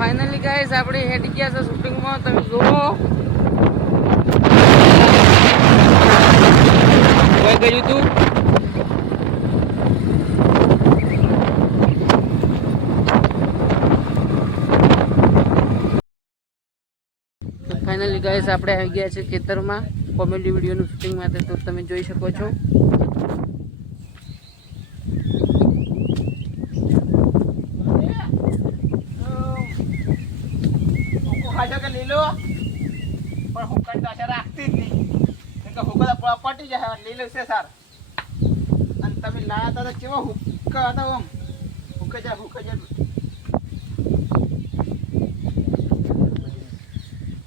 Finally guys આપણે હેડી ગયા છે શૂટિંગમાં. તમે જુઓ કોઈ ગયું તું ફાઇનલી ગાઈસ આપણે આવી ગયા છે ખેતરમાં કોમેડી વિડીયોનું શૂટિંગ માટે. તો તમે જોઈ શકો છો. લીલો પણ હુકડ તો રાખતી જ નહીં કે હુકડા પટી જાય લીલો છે સર. અને તમે લાયા હતા તો કેવો હુક્કા હતા આમ હુકે જાય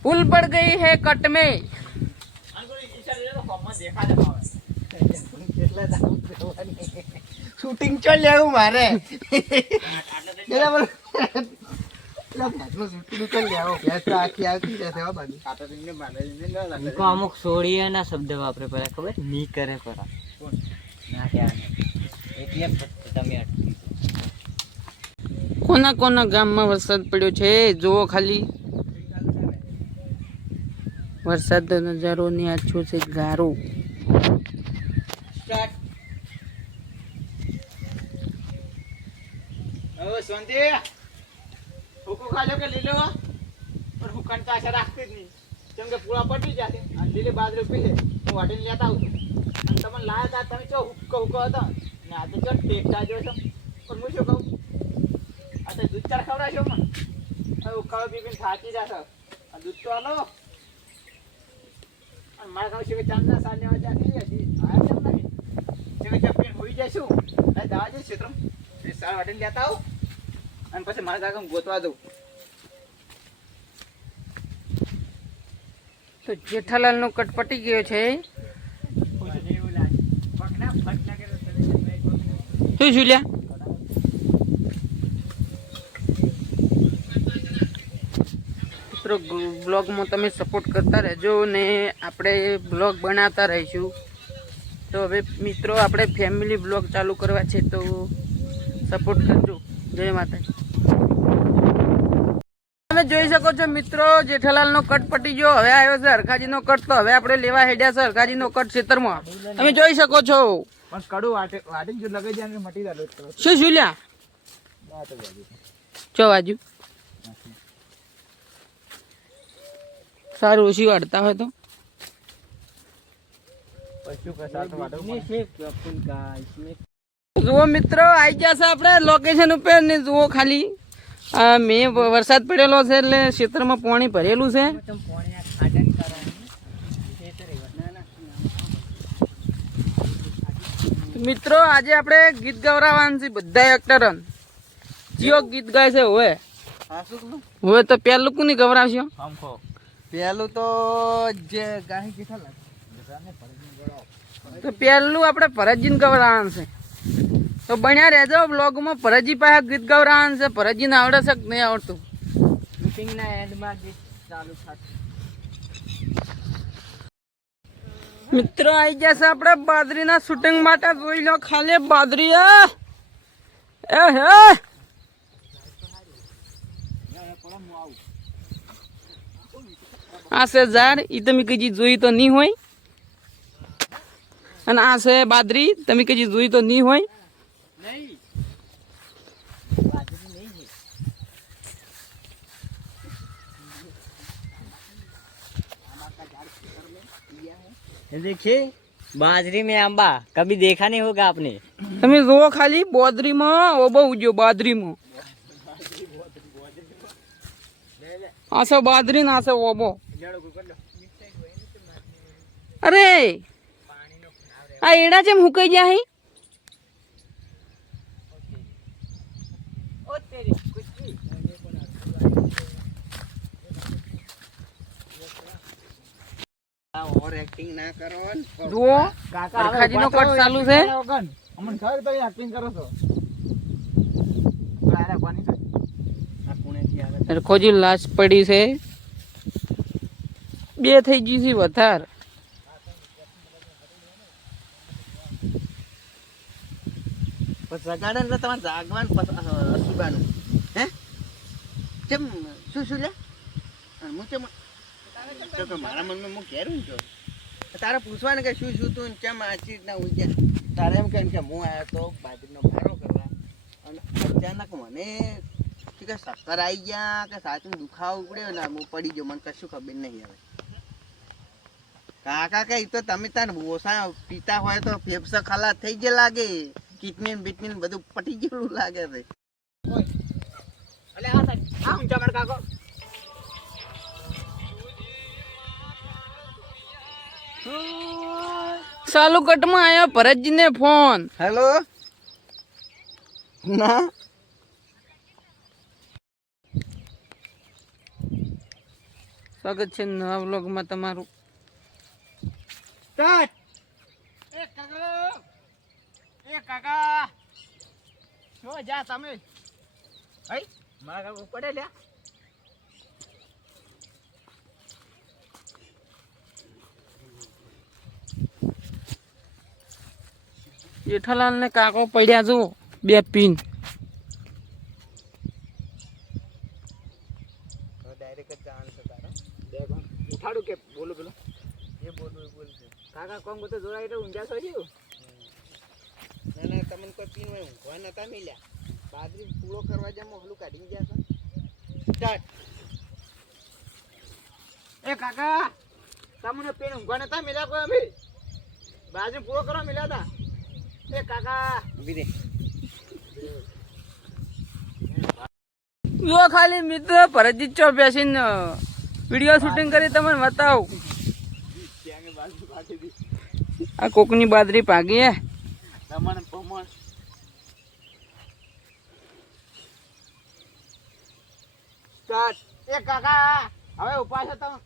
फूल पड़ गई है कट में. શૂટિંગ ચાલ લેવું મારે અમુક સોળીએ ના શબ્દ વાપરે પેલા ખબર ની કરે પરા એટલે તમે કોના કોના ગામમાં વરસાદ પડ્યો છે જુઓ ખાલી. વરસાદનો નજારો ને આછો છે ગારો. હવે શાંતિ હુકુ ખાજો કે લીલો પણ હુકન તો આશા રાખતી જ નહીં કેમ કે પૂરા પટી જશે અને લીલી બાજરી પીશે હું વાટીને લેતા આવું અને તમે લાયા હતા તમે ચો હુક્કો હતો ને આ તો ચો ટેકતા જો છો પણ હું શું કહું આ તો દૂધ ચાર ખવડાવશો મને હવે ઉકાળો પીને થાકી જશો આ દૂધ તો હાલો અને મારે કહું છું કે ચાંદના સાંજે વાગ્યા થઈ હજી આવ્યા કેમ નહીં કે પીને હોઈ જઈશું અને દવા જઈશ ક્ષેત્ર સાર વાટીને લેતા આવું અને પછી મારા કાકા ગોતવા દઉં. તો જેઠાલાલ નો કટ પટી ગયો છે. શું જુલિયા મિત્રો બ્લોગમાં તમે સપોર્ટ કરતા રહેજો ને આપણે બ્લોગ બનાવતા રહીશું. તો હવે મિત્રો આપણે ફેમિલી બ્લોગ ચાલુ કરવા છે તો સપોર્ટ કરજો. જય માતાજી. તમે જોઈ શકો છો મિત્રો જેઠાલાલ નો કટ પટી ગયો. હવે આવ્યો છે હરખાજી નો કટ. તો હવે આપણે લેવા હેડ્યા છે હરખાજી નો કટ ખેતરમાં. તમે જોઈ શકો છો. પણ કડું વાટી જો લગાઈ જાય મટી જાય. શું જુલિયા ચો બાજુ સારું ઓછી વાળતા હોય તો જુઓ મિત્રો આવી ગયા છે આપણે લોકેશન ઉપર ને જુઓ ખાલી મેં વરસાદ પડેલો છે એટલે ક્ષેત્રમાં પાણી ભરેલું છે. મિત્રો આજે આપણે ગીત ગવરાવાનું છે બધા એક્ટર. જીઓ ગીત ગાય છે હવે તો પેલું કોની ગવરાવશો? પેલું તો જે ગાહી જેઠા તો પેલું આપણે ભરતજીને ગવરાવાનું છે. તો બન્યા રહેજો બ્લોગમાં. ભરતજી પાસે ગીત ગવરાવાનું છે. ભરતજીને આવડે છે કે નહીં આવડતું? શૂટિંગના એન્ડમાં ગીત ચાલુ થશે. મિત્રો આવી ગયા છે આપણે બાદરીના શૂટિંગ માટે. જોઈ લો ખાલી બાદરી હે આ છે ઝાડ. એ તમે કઈ જોઈ તો નહીં હોય. અને આ છે બાદરી. તમે કઈ જોઈ તો નહીં હોય. देखिए बाजरी में आंबा कभी देखा नहीं होगा आपने. તમે જુઓ ખાલી બાદરીમાં ઓબો ઉજ્યો. બાદરીમાં આ છે બાદરી ના છે ઓબો. અરે આ એડા જેમ હુકાઈ જાય. ઓર એક્ટિંગ ના કરો જુઓ હરખાજી નો કટ ચાલુ છે. અમને ખબર તો એક્ટિંગ કરો છો. હરખોજી લાશ પડી છે. બે થઈ ગઈ છે વધારે. જગાડે એટલે તમારે જાગવાનું અસુબાનું હે ચમ શું લે હું ચમ તો કે મારા મનમાં હું ઘેરું છો તારે પૂછવાનું કે શું તું ને ચમ આ ચીજ ના ઉજ્યા તારે એમ કહે કે હું આવ્યો તો બાજરીનો ભારો કરવા અને અચાનક મને કે શક્કર આવી ગયા કે સાચું દુખાવો ઉપડ્યો ને હું પડી ગયો મને કશું ખબર નહીં હવે કાકા કઈ તો તમે તાર ઓછા પીતા હોય તો ફેફસા ખલાસ થઈ ગયા લાગે કિડની બીટની બધું પટી ગયેલું લાગે છે અલે આ સાહેબ આ ઊંચા માર કાકો ચાલુ કટમાં આવ્યો ભરતજીને ફોન. હેલો ના સ્વાગત છે નવા વ્લોગમાં તમારું. સ્ટાર્ટ એ કાકા જો જા તમે હઈ મારા કાકો પડે લ્યા જેઠાલાલ ને કાકો પડ્યા જો બે પીન. ડાયરેક્ટ જ જાણ છે તારે ઉઠાડું કે બોલું પેલો એ બોલવું એ બોલશે કાકા કોમ બધું જોડાય તો ઊંઝા છો છું ના ના તમને કોઈ પીન હોય ઊંઘવા નતા મિલ્યા બાજરી પૂરો કરવા જામ હલું કાઢીને ગયા છો સ્ટાર્ટ એ કાકા તમને પેન ઊંઘવા નતા મિલ્યા કોઈ અમે બાજુ પૂરો કરવા મિલ્યા હતા એ કાકા ઉભી દે જો ખાલી મિત્ર ભરતજી ચો બેસીને વિડીયો શૂટિંગ કરી તમને બતાવું. આ કોકની બાદરી ભાગી હે. રમણ ભમણ સ્ટાર્ટ એ કાકા હવે ઉપાય છે તમે